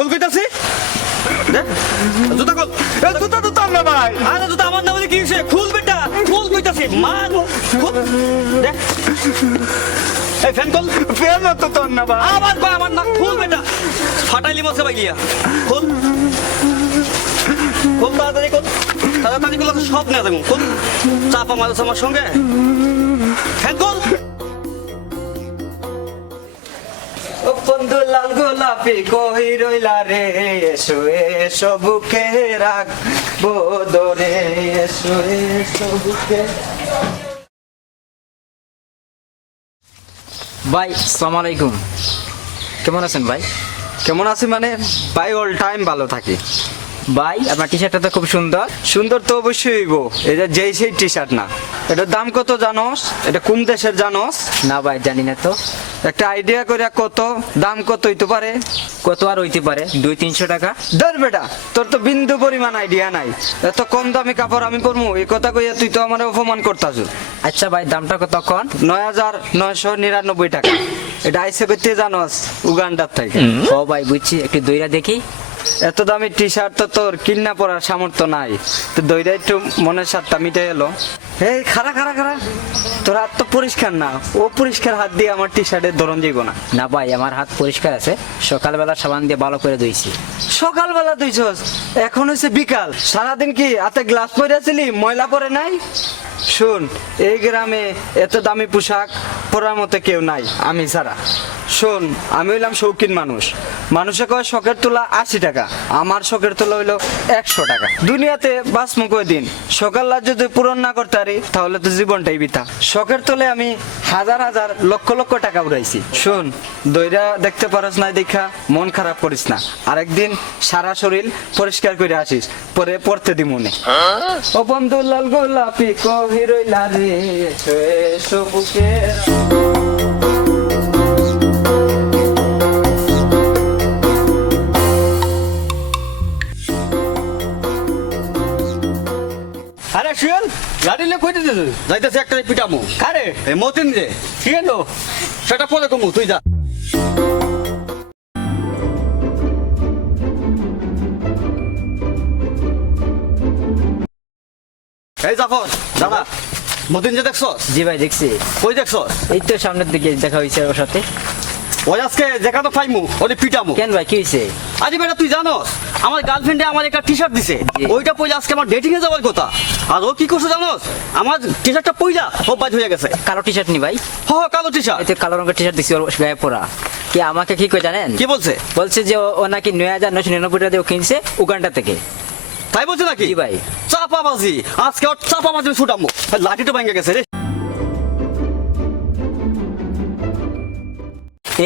খোল কইতাছি। জুতা খোল। এ, জুতা তো তোর না ভাই। আরে জুতা আমার না বলে কি হইছে? খুল বেটা খুল কইতাছি। মার খুল। দে। এই ফ্যান খোল। ফেল তো তোর না ভাই। আবার কয় আমার না? খুল বেটা। ফাটাইলি মছে ভাই গিয়া খুল। খুল তাড়াতাড়ি খুল। তাড়াতাড়ি খুল তো সব না দেখুন খুল। চাপা মারছ আমার সঙ্গে। ফ্যান খোল। বন্ধু লাল গোলাপি কই রইলা রে? এসো এসো বুকে রাখ বোদরে এসো এসো বুকে ভাই সালাম আলাইকুম কেমন আছেন ভাই? কেমন আছি মানে? ভাই অল টাইম ভালো থাকি। ভাই আপনার টি শার্টটা তো খুব সুন্দর। সুন্দর তো অবশ্যই হইব। এটা যেই সেই টি শার্ট না। এটার দাম কত জানোস? এটা কোন দেশের জানোস? না ভাই জানি না তো। একটা আইডিয়া করে কত দাম কত হইতে পারে? কত আর হইতে পারে? দুই তিনশো টাকা? ধর বেটা তোর তো বিন্দু পরিমাণ আইডিয়া নাই। এত কম দামি কাপড় আমি পরমু এই কথা কইয়া তুই তো আমার অপমান করতাস আচ্ছা ভাই দামটা কত কন নয় হাজার নয়শো নিরানব্বই টাকা। এটা আইসে করতে জানোস উগান্ডার থেকে। ও ভাই বুঝছি একটু দইরা দেখি। এত দামি টি শার্ট তো তোর কিন্না পরার সামর্থ্য নাই। তো দইটা একটু মনের স্বাদটা মিটে এলো। এই খারা খারা খারা তোর হাত তো পরিষ্কার না। ও পরিষ্কার হাত দিয়ে আমার টি শার্টের ধরন যাইব না। না ভাই আমার হাত পরিষ্কার আছে। সকালবেলা সাবান দিয়ে ভালো করে ধুইছি। সকালবেলা তুইছস এখন হয়েছে বিকাল। সারাদিন কি হাতে গ্লাস পরেছিলি ময়লা পরে নাই? শুন এই গ্রামে এত দামি পোশাক পরার মতো কেউ নাই আমি ছাড়া। শোন আমি হইলাম শৌখিন মানুষ। মানুষে কয় শখের তোলা আশি টাকা আমার শখের তোলা হইল একশো টাকা। দুনিয়াতে বাঁচমু দিন সকাল যদি পূরণ না করতে পারি তাহলে তো জীবনটাই বিতা শখের তোলে আমি হাজার হাজার লক্ষ লক্ষ টাকা উড়াইছি। শোন দইরা দেখতে পারস না দেখা মন খারাপ করিস না। আরেকদিন সারা শরীর পরিষ্কার করে আসিস পরে পড়তে দি মনে ও বন্ধু লাল গোলাপি কহি রইলা রে এসো গাড়ি লে কইতে যাইতেছে একটা পিটামু। কারে? এই মতিন রে। কি সেটা পরে কমু তুই যা। এই জাফর দাদা মতিন যে দেখছস? জি ভাই দেখছি। কই দেখছস? এই তো সামনের দিকে দেখা হয়েছে ওর সাথে। ওই আজকে যেখানে পাইমু ওরে পিটামু। কেন ভাই কি হয়েছে আরে বেটা তুই জানোস আমার গার্লফ্রেন্ডে আমার একটা টি শার্ট দিছে ওইটা পইলে আজকে আমার ডেটিং এ যাওয়ার কথা। আর ও কি করছে জানোস? আমার টি শার্টটা পইলা বাজ হয়ে গেছে। কালো টি শার্ট নি ভাই? হ কালো টি শার্ট এতে কালো রঙের টি শার্ট দিচ্ছি ওর গায়ে পরা। কি আমাকে কি কই জানেন? কি বলছে? বলছে যে ও- নাকি নয় হাজার নয়শো নিরানব্বই টাকা দিয়ে কিনছে উগান্ডা থেকে। তাই বলছে নাকি? ভাই। চাপাবাজি। আজকে ওর চাপাবাজি ছুটামু। লাঠিটা ভেঙে গেছে রে।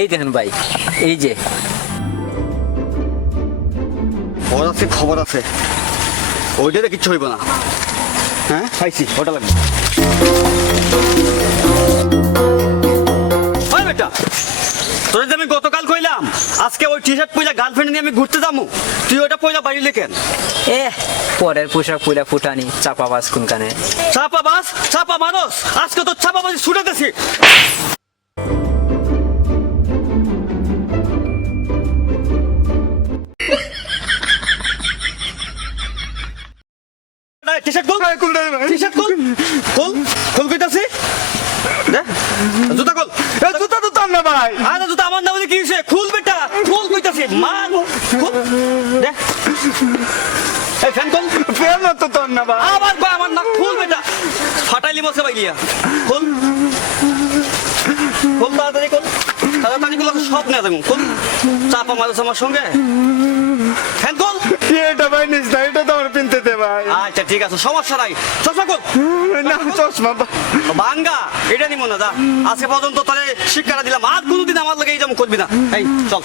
এই দেখেন ভাই এই যে। ওর আছে খবর আছে। ওইটাতে কিচ্ছু হইব না। হ্যাঁ? পাইছি ওটা লাগবে। বেটা তোরে যে আমি গতকাল কইলাম আজকে ওই টি শার্ট পয়লা গার্লফ্রেন্ড নিয়ে আমি ঘুরতে যাব। তুই ওটা পয়লা বাড়ি লেখেন এ পরের পোশাক পুরা ফুটানি চাপা বাস কোনখানে? চাপা বাস চাপা মানুষ। আজকে তো চাপাবাজি ছুটেতেছি টি-শার্ট খুল। টি-শার্ট খুল। খুল খুল কইতাছি। জুতা খুল। এ, জুতা তো তোর না ভাই। আরে জুতা আমার না বলে কি হইছে? খুল বেটা খুল কইতাছি। মান খুল। দে। এই ফ্যান খুল। ফেল তো তোর না ভাই। আবার কয় আমার না? খুল বেটা। ফাটাইলি মছে ভাই গিয়া। খুল। খুল তাড়াতাড়ি খুল। তাড়াতাড়ি খুল সব না দেখুন খুল। চাপা মারছ আমার সঙ্গে। ফ্যান খুল। এটা ভাই নিস না ঠিক আছে সমস্যা নাই। চশমা না চশমা বাঙ্গা এটা নিমো না দা আজকে পর্যন্ত তাহলে শিক্ষাটা দিলাম। আর কোনোদিন আমার লাগে এই যেমন করবি না। এই চল।